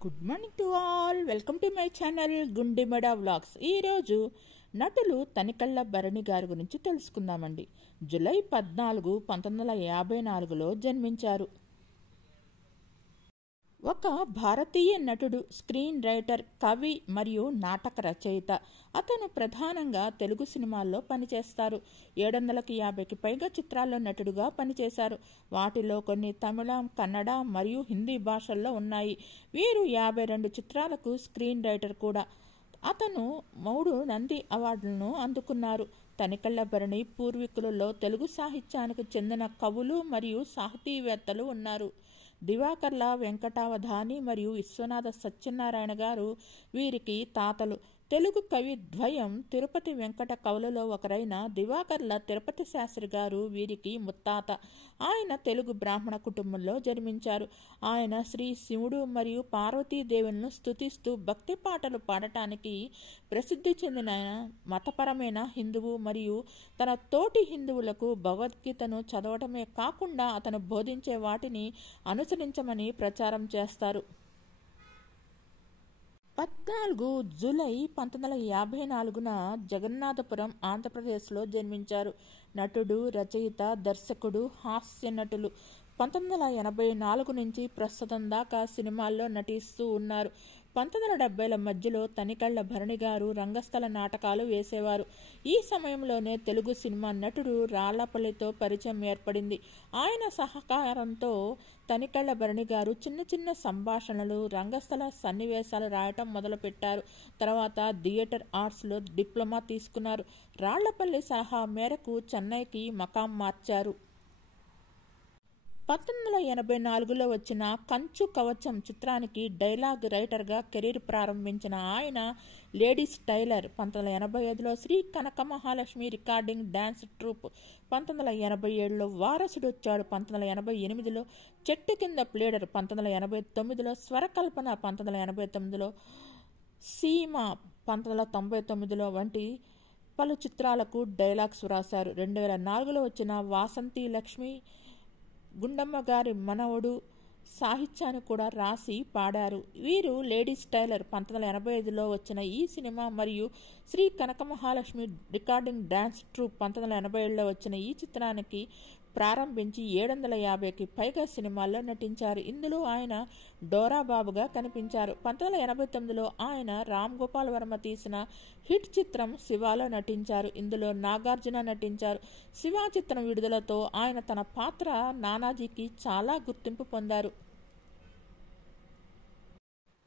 Good morning to all. Welcome to my channel Gundimeda vlogs. ఈరోజు నటులు తనికెళ్ల భరణి గారి గురించి తెలుసుకుందామండి. జూలై 14, 1954లో జన్మించారు. ఒక భారతీయ నటుడు, స్క్రీన్ రైటర్, కవి మరియు నాటక రచయిత. అతను ప్రధానంగా తెలుగు సినిమాల్లో పనిచేస్తారు. 750కి పైగా చిత్రాల్లో నటుడుగా పనిచేశారు. వాటిలో కొన్ని తమిళ, కన్నడ మరియు హిందీ భాషల్లో ఉన్నాయి. వీరు 52 చిత్రాలకు స్క్రీన్ రైటర్ కూడా. అతను 3 నంది అవార్డులను అందుకున్నారు. తనికెళ్ల భరణి పూర్వీకులలో తెలుగు సాహిత్యానికి చెందిన కవులు మరియు సాహితీవేత్తలు ఉన్నారు. దివాకర్ల వెంకటావధాని మరియు విశ్వనాథ సత్యనారాయణ గారు వీరికి తాతలు. తెలుగు కవి ద్వయం తిరుపతి వెంకట కవులలో ఒకరైన దివాకర్ల తిరుపతి శాస్త్రి గారు వీరికి ముత్తాత. ఆయన తెలుగు బ్రాహ్మణ కుటుంబంలో జన్మించారు. ఆయన శ్రీ శివుడు మరియు పార్వతీదేవులను స్తుతిస్తూ భక్తి పాటలు పాడటానికి ప్రసిద్ధి చెందిన మతపరమైన హిందువు మరియు తన తోటి హిందువులకు భగవద్గీతను చదవటమే కాకుండా అతను బోధించే వాటిని అనుసరించమని ప్రచారం చేస్తారు. 14 జూలై 1954న జగన్నాథపురం, ఆంధ్రప్రదేశ్లో జన్మించారు. నటుడు, రచయిత, దర్శకుడు, హాస్య నటులు. 1984 నుంచి ప్రస్తుతం దాకా సినిమాల్లో నటిస్తూ ఉన్నారు. 1970ల మధ్యలో తనికెళ్ల భరణి గారు రంగస్థల నాటకాలు వేసేవారు. ఈ సమయంలోనే తెలుగు సినిమా నటుడు రాళ్లపల్లితో పరిచయం ఏర్పడింది. ఆయన సహకారంతో తనికెళ్ల భరణి గారు చిన్న చిన్న సంభాషణలు, రంగస్థల సన్నివేశాలు రాయటం మొదలుపెట్టారు. తర్వాత థియేటర్ ఆర్ట్స్లో డిప్లొమా తీసుకున్నారు. రాళ్లపల్లి సలహా మేరకు చెన్నైకి మకాం మార్చారు. 1984లో వచ్చిన కంచు కవచం చిత్రానికి డైలాగ్ రైటర్గా కెరీర్ ప్రారంభించిన ఆయన లేడీస్ టైలర్, 1985లో శ్రీ కనక మహాలక్ష్మి రికార్డింగ్ డ్యాన్స్ ట్రూప్, 1987లో వారసుడొచ్చాడు, 1988లో చెట్టు కింద ప్లేడర్, 1989లో స్వరకల్పన, 1989లో సీమ, 1999లో వంటి పలు చిత్రాలకు డైలాగ్స్ వ్రాశారు. 2004లో వచ్చిన వాసంతి లక్ష్మి, గుండమ్మ గారి మనవడు సాహిత్యాన్ని కూడా రాసి పాడారు. వీరు లేడీస్ టైలర్ 1985లో వచ్చిన ఈ సినిమా మరియు శ్రీ కనక మహాలక్ష్మి రికార్డింగ్ డ్యాన్స్ ట్రూప్ 1987లో వచ్చిన ఈ చిత్రానికి ప్రారంభించి 750కి పైగా సినిమాల్లో నటించారు. ఇందులో ఆయన డోరాబాబుగా కనిపించారు. 1989లో ఆయన రామ్ గోపాల్ వర్మ తీసిన హిట్ చిత్రం శివాలో నటించారు. ఇందులో నాగార్జున నటించారు. శివ చిత్రం విడుదలతో ఆయన తన పాత్ర నానాజీకి చాలా గుర్తింపు పొందారు.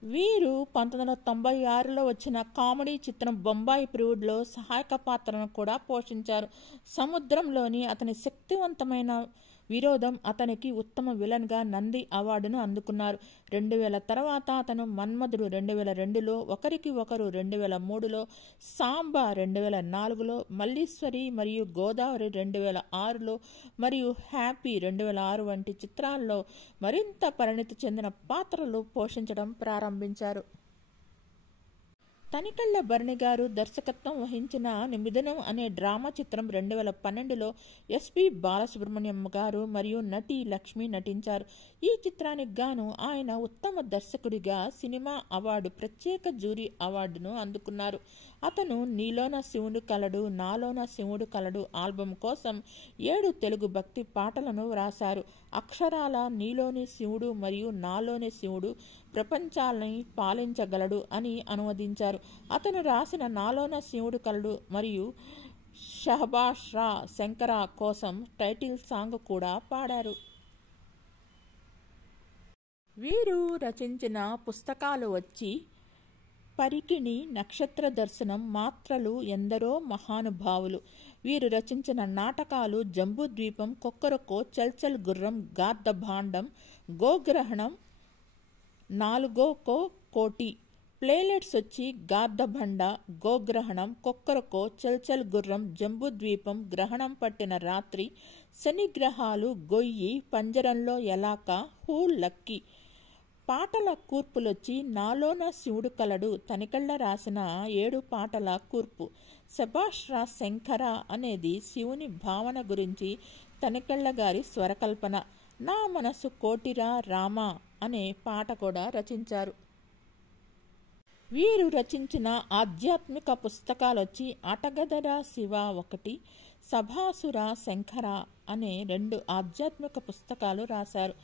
వీరు 1996లో వచ్చిన కామెడీ చిత్రం బొంబాయి ప్రివుడ్లో సహాయక పాత్రను కూడా పోషించారు. సముద్రంలోని అతని శక్తివంతమైన విరోధం అతనికి ఉత్తమ విలన్గా నంది అవార్డును అందుకున్నారు. 2000 తర్వాత అతను మన్మధుడు 2002లో, ఒకరికి ఒకరు 2003లో, సాంబా 2004లో, మల్లీశ్వరి మరియు గోదావరి 2006లో మరియు హ్యాపీ 2006 వంటి చిత్రాల్లో మరింత పరిణితి చెందిన పాత్రలు పోషించడం ప్రారంభించారు. తనికెళ్ల భరణి గారు దర్శకత్వం వహించిన నిమిదనం అనే డ్రామా చిత్రం 2012లో ఎస్పి బాలసుబ్రహ్మణ్యం గారు మరియు నటి లక్ష్మి నటించారు. ఈ చిత్రానికి గాను ఆయన ఉత్తమ దర్శకుడిగా సినిమా అవార్డు ప్రత్యేక జ్యూరీ అవార్డును అందుకున్నారు. అతను నీలోన శివుడు కలడు, నాలోన శివుడు కలడు ఆల్బం కోసం 7 తెలుగు భక్తి పాటలను వ్రాశారు. అక్షరాల నీలోని శివుడు మరియు నాలోని శివుడు ప్రపంచాలని పాలించగలడు అని అనువదించారు. అతను రాసిన నాలోన శివుడు కలడు మరియు షహబాష్ రా శంకర కోసం టైటిల్ సాంగ్ కూడా పాడారు. వీరు రచించిన పుస్తకాలు వచ్చి పరికిణి, నక్షత్ర దర్శనం, మాత్రలు, ఎందరో మహానుభావులు. వీరు రచించిన నాటకాలు జంబూద్వీపం, కొక్కరకో, చల్చల్ గుర్రం, గార్ధభాండం, గోగ్రహణం, నాలుగో కోటి. ప్లేలెట్స్ వచ్చి గార్ధభండ, గోగ్రహణం, కొక్కరకో, చల్చల్ గుర్రం, జంబూద్వీపం, గ్రహణం పట్టిన రాత్రి, శనిగ్రహాలు, గొయ్యి, పంజరంలో ఎలాక, హూ లక్కీ. పాటల కూర్పులొచ్చి నాలోన శివుడు కలడు తనికెళ్ల రాసిన 7 పాటల కూర్పు. శభాష్ రా శంకర అనేది శివుని భావన గురించి తనికెళ్ల గారి స్వరకల్పన. నా మనసు కోటిరా రామ అనే పాట కూడా రచించారు. వీరు రచించిన ఆధ్యాత్మిక పుస్తకాలొచ్చి అటగదర శివ ఒకటి, సభాసుర శంకర అనే 2 ఆధ్యాత్మిక పుస్తకాలు రాశారు.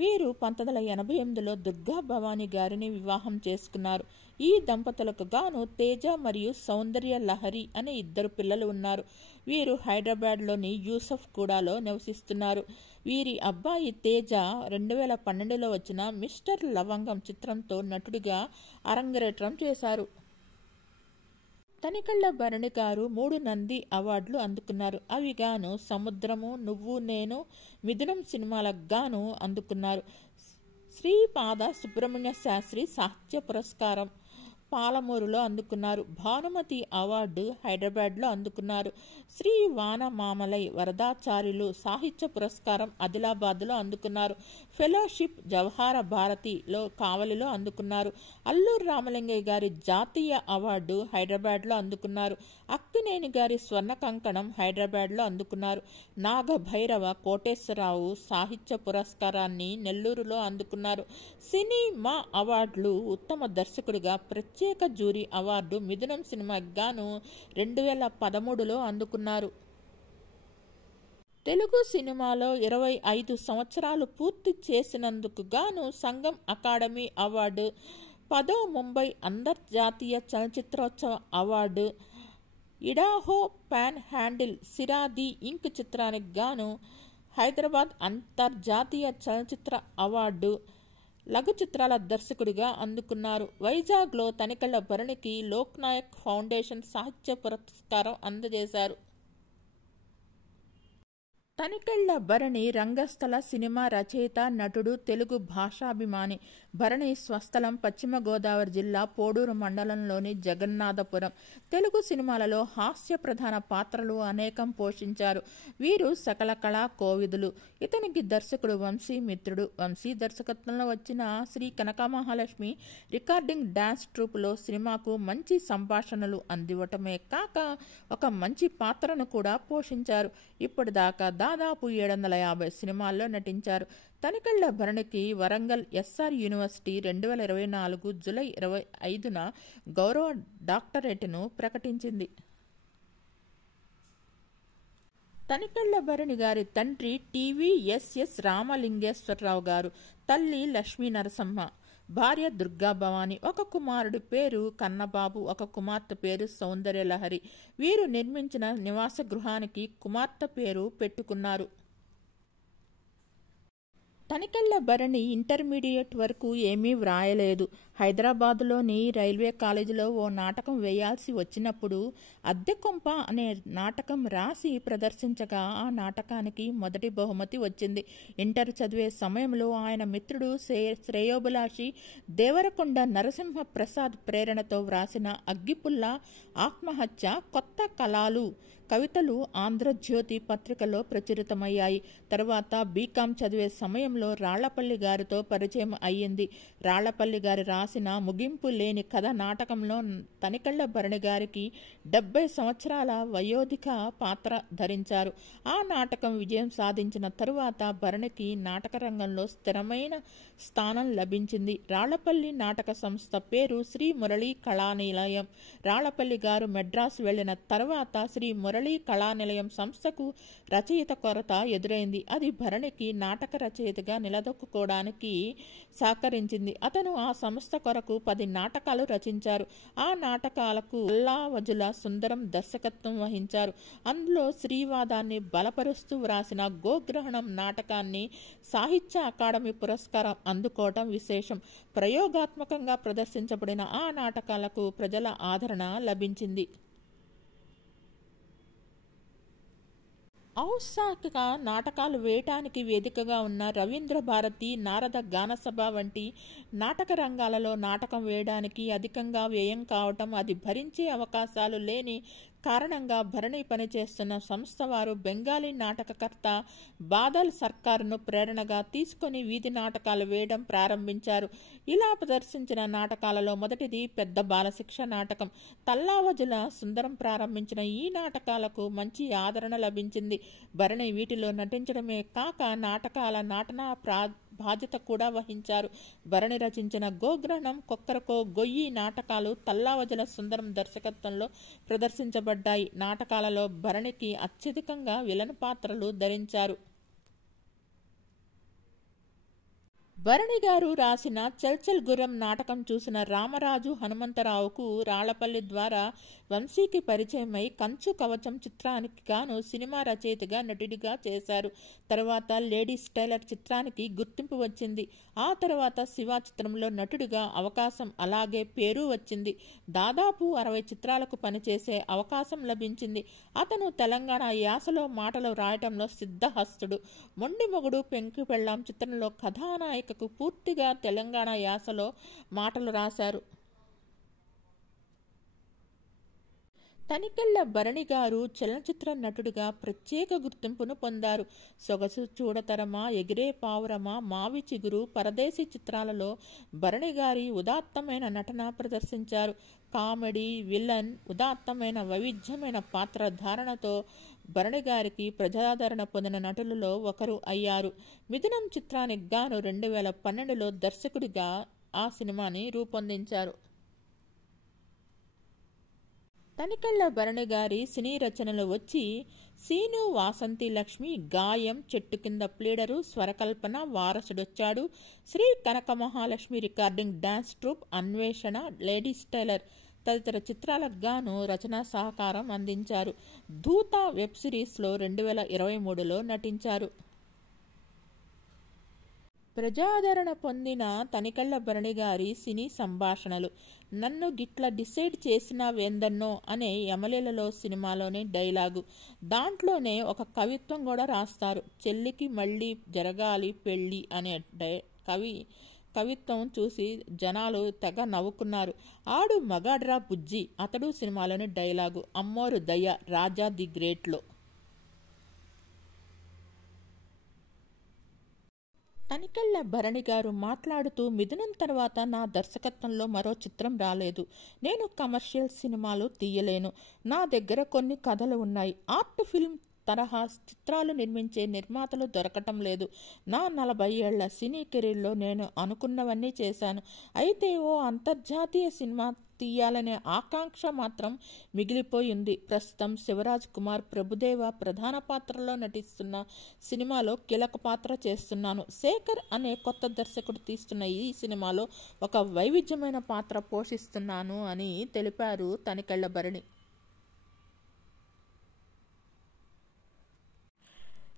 వీరు 1988లో దుర్గా భవానీ గారిని వివాహం చేసుకున్నారు. ఈ దంపతులకు గాను తేజ మరియు సౌందర్య లహరి అనే 2 పిల్లలు ఉన్నారు. వీరు హైదరాబాద్లోని యూసఫ్ కూడాలో నివసిస్తున్నారు. వీరి అబ్బాయి తేజ 2012లో వచ్చిన మిస్టర్ లవంగం చిత్రంతో నటుడిగా అరంగేట్రం చేశారు. తనికెళ్ల భరణి గారు 3 నంది అవార్డులు అందుకున్నారు. అవి గాను సముద్రము, నువ్వు నేను, మిథునం సినిమాలకు గాను అందుకున్నారు. శ్రీపాద సుబ్రహ్మణ్య శాస్త్రి సాహిత్య పురస్కారం పాలమూరులో అందుకున్నారు. భానుమతి అవార్డు హైదరాబాద్లో అందుకున్నారు. శ్రీ వానమామలై వరదాచార్యులు సాహిత్య పురస్కారం ఆదిలాబాద్లో అందుకున్నారు. ఫెలోషిప్ జవహర భారతిలో కావలిలో అందుకున్నారు. అల్లూరు రామలింగయ్య గారి జాతీయ అవార్డు హైదరాబాద్లో అందుకున్నారు. అక్కినేని గారి స్వర్ణ కంకణం హైదరాబాద్లో అందుకున్నారు. నాగభైరవ కోటేశ్వరరావు సాహిత్య పురస్కారాన్ని నెల్లూరులో అందుకున్నారు. సినిమా అవార్డులు ఉత్తమ దర్శకుడిగా ప్రత్యేక జ్యూరీ అవార్డు మిథునం సినిమాకి గాను 2013లో అందుకున్నారు. తెలుగు సినిమాలో 25 సంవత్సరాలు పూర్తి చేసినందుకు గాను సంగం అకాడమీ అవార్డు, 10వ ముంబై అంతర్జాతీయ చలనచిత్రోత్సవ అవార్డు, ఇడాహో పాన్ హ్యాండిల్ సిరాది ఇంక్ చిత్రానికి గాను హైదరాబాద్ అంతర్జాతీయ చలనచిత్ర అవార్డు, లఘు చిత్రాల దర్శకుడిగా అందుకున్నారు. వైజాగ్లో తనికెళ్ల భరణికి లోక్నాయక్ ఫౌండేషన్ సాహిత్య పురస్కారం అందజేశారు. తనికెళ్ల భరణి రంగస్థల సినిమా రచయిత, నటుడు, తెలుగు భాషాభిమాని. భరణి స్వస్థలం పశ్చిమ గోదావరి జిల్లా పోడూరు మండలంలోని జగన్నాథపురం. తెలుగు సినిమాలలో హాస్య ప్రధాన పాత్రలు అనేకం పోషించారు. వీరు సకల కళా కోవిదులు. ఇతనికి దర్శకుడు వంశీ మిత్రుడు. వంశీ దర్శకత్వంలో వచ్చిన శ్రీ కనకమహాలక్ష్మి రికార్డింగ్ డాన్స్ ట్రూపులో సినిమాకు మంచి సంభాషణలు అందివ్వటమే కాక ఒక మంచి పాత్రను కూడా పోషించారు. ఇప్పటిదాకా దాదాపు 750 సినిమాల్లో నటించారు. తనికెళ్ల భరణికి వరంగల్ ఎస్ఆర్ యూనివర్సిటీ 2024 జూలై 25న గౌరవ డాక్టరేట్ను ప్రకటించింది. తనికెళ్ల భరణి గారి తండ్రి టీవీఎస్ఎస్ రామలింగేశ్వరరావు గారు, తల్లి లక్ష్మీ నరసమ్మ, భార్య దుర్గా భవాని, ఒక కుమారుడి పేరు కన్నబాబు, ఒక కుమార్తె పేరు సౌందర్య లహరి. వీరు నిర్మించిన నివాస గృహానికి కుమార్తె పేరు పెట్టుకున్నారు. తనికెళ్ల భరణి ఇంటర్మీడియట్ వరకు ఏమీ వ్రాయలేదు. హైదరాబాదులోని రైల్వే కాలేజీలో ఓ నాటకం వేయాల్సి వచ్చినప్పుడు అద్దె కొంప అనే నాటకం రాసి ప్రదర్శించగా ఆ నాటకానికి మొదటి బహుమతి వచ్చింది. ఇంటర్ చదివే సమయంలో ఆయన మిత్రుడు శ్రేయోభిలాషి దేవరకొండ నరసింహ ప్రసాద్ ప్రేరణతో వ్రాసిన అగ్గిపుల్ల ఆత్మహత్య, కొత్త కళలు కవితలు ఆంధ్రజ్యోతి పత్రికలో ప్రచురితమయ్యాయి. తర్వాత బీకాం చదివే సమయంలో రాళ్లపల్లి గారితో పరిచయం అయ్యింది. రాళ్లపల్లి గారి రాసిన ముగింపు లేని కథ నాటకంలో తనికెళ్ల భరణి గారికి 70 సంవత్సరాల వయోధిక పాత్ర ధరించారు. ఆ నాటకం విజయం సాధించిన తరువాత భరణికి నాటక రంగంలో స్థిరమైన స్థానం లభించింది. రాళ్లపల్లి నాటక సంస్థ పేరు శ్రీ మురళీ కళానిలయం. రాళ్లపల్లి గారు మెడ్రాస్ వెళ్లిన తర్వాత శ్రీ మురళీ కళానిలయం సంస్థకు రచయిత కొరత ఎదురైంది. అది భరణికి నాటక రచయితగా నిలదొక్కుకోవడానికి సహకరించింది. అతను ఆ సంస్థ కొరకు 10 నాటకాలు రచించారు. ఆ నాటకాలకు అల్లావజుల సుందరం దర్శకత్వం వహించారు. అందులో స్త్రీవాదాన్ని బలపరుస్తూ వ్రాసిన గోగ్రహణం నాటకాన్ని సాహిత్య అకాడమీ పురస్కారం అందుకోవటం విశేషం. ప్రయోగాత్మకంగా ప్రదర్శించబడిన ఆ నాటకాలకు ప్రజల ఆదరణ లభించింది. ఔత్సాహిక నాటకాలు వేయటానికి వేదికగా ఉన్న రవీంద్ర భారతి, నారద గానసభ వంటి నాటక రంగాలలో నాటకం వేయడానికి అధికంగా వ్యయం కావటం, అది భరించే అవకాశాలు లేని కారణంగా భరణి పనిచేస్తున్న సంస్థ వారు బెంగాలీ నాటకకర్త బాదల్ సర్కార్ను ప్రేరణగా తీసుకొని వీధి నాటకాలు వేయడం ప్రారంభించారు. ఇలా ప్రదర్శించిన నాటకాలలో మొదటిది పెద్ద బాలశిక్ష నాటకం. తల్లావజుల సుందరం ప్రారంభించిన ఈ నాటకాలకు మంచి ఆదరణ లభించింది. భరణి వీటిలో నటించడమే కాక నాటకాల నాటన బాధ్యత కూడా వహించారు. భరణి రచించిన గోగ్రహణం, కొక్కరకో, గొయ్యి నాటకాలు తల్లావజల సుందరం దర్శకత్వంలో ప్రదర్శించబడ్డాయి. నాటకాలలో భరణికి అత్యధికంగా విలన్ పాత్రలు ధరించారు. భరణి గారు రాసిన చల్చల్ గుర్రం నాటకం చూసిన రామరాజు హనుమంతరావుకు రాళ్లపల్లి ద్వారా వంశీకి పరిచయమై కంచు కవచం చిత్రానికి గాను సినిమా రచయితగా నటుడిగా చేశారు. తర్వాత లేడీస్ టైలర్ చిత్రానికి గుర్తింపు వచ్చింది. ఆ తర్వాత శివ చిత్రంలో నటుడిగా అవకాశం, అలాగే పేరు వచ్చింది. దాదాపు 60 చిత్రాలకు పనిచేసే అవకాశం లభించింది. అతను తెలంగాణ యాసలో మాటలు రాయటంలో సిద్ధహస్తుడు. మొండి మొగుడు పెంకి పెళ్ళాం చిత్రంలో కథానాయక పూర్తిగా తెలంగాణ యాసలో మాటలు రాశారు. తనికెళ్ల భరణి గారు చలనచిత్ర నటుడిగా ప్రత్యేక గుర్తింపును పొందారు. సొగసు చూడతరమా, ఎగిరే పావురమా, మావి చిగురు, పరదేశీ చిత్రాలలో భరణి గారి ఉదాత్తమైన నటన ప్రదర్శించారు. కామెడీ, విలన్, ఉదాత్తమైన వైవిధ్యమైన పాత్ర ధారణతో భరణి గారికి ప్రజాదరణ పొందిన నటులలో ఒకరు అయ్యారు. మిథునం చిత్రానికి గాను 2012లో దర్శకుడిగా ఆ సినిమాని రూపొందించారు. తనికెళ్ల భరణి గారి సినీ రచనలు వచ్చి సీను, వాసంతి లక్ష్మి, గాయం, చెట్టు కింద ప్లీడరు, స్వరకల్పన, వారసుడొచ్చాడు, శ్రీ కనక మహాలక్ష్మి రికార్డింగ్ డాన్స్ ట్రూప్, అన్వేషణ, లేడీస్ టైలర్ తదితర చిత్రాలకు గాను రచనా సహకారం అందించారు. దూత వెబ్ సిరీస్లో 2023లో నటించారు. ప్రజాదరణ పొందిన తనికెళ్ల భరణి గారి సినీ సంభాషణలు నన్ను గిట్ల డిసైడ్ చేసిన వేందన్నో అనే యమలీలలో సినిమాలోని డైలాగు. దాంట్లోనే ఒక కవిత్వం కూడా రాస్తారు. చెల్లికి మళ్ళీ జరగాలి పెళ్ళి అనే కవిత్వం చూసి జనాలు తెగ నవ్వుకున్నారు. ఆడు మగాడ్రా బుజ్జి అతడు సినిమాలోని డైలాగు. అమ్మోరు దయ, రాజా ది గ్రేట్లో. తనికెళ్ల భరణి గారు మాట్లాడుతూ, మిథునం తర్వాత నా దర్శకత్వంలో మరో చిత్రం రాలేదు. నేను కమర్షియల్ సినిమాలు తీయలేను. నా దగ్గర కొన్ని కథలు ఉన్నాయి. ఆర్ట్ ఫిల్మ్ తరహా చిత్రాలు నిర్మించే నిర్మాతలు దొరకటం లేదు. నా 40 ఏళ్ల సినీ కెరీర్లో నేను అనుకున్నవన్నీ చేశాను. అయితే ఓ అంతర్జాతీయ సినిమా తీయాలనే ఆకాంక్ష మాత్రం మిగిలిపోయింది. ప్రస్తుతం శివరాజ్ కుమార్, ప్రభుదేవ ప్రధాన పాత్రలో నటిస్తున్న సినిమాలో కీలక పాత్ర చేస్తున్నాను. శేఖర్ అనే కొత్త దర్శకుడు తీస్తున్న ఈ సినిమాలో ఒక వైవిధ్యమైన పాత్ర పోషిస్తున్నాను అని తెలిపారు తనికెళ్ల భరణి.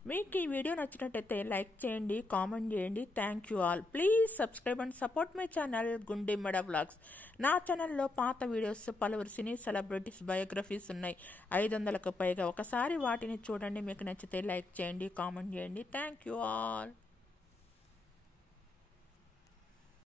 మీకు ఈ వీడియో నచ్చినట్టయితే లైక్ చేయండి, కామెంట్ చేయండి. Thank you all. Please subscribe and support my channel గుండెమ్మడ వ్లాగ్స్. నా ఛానల్లో పాత వీడియోస్, పలువురు సినీ సెలబ్రిటీస్ బయోగ్రఫీస్ ఉన్నాయి. 500కు పైగా. ఒకసారి వాటిని చూడండి. మీకు నచ్చితే లైక్ చేయండి, కామెంట్ చేయండి. Thank you all.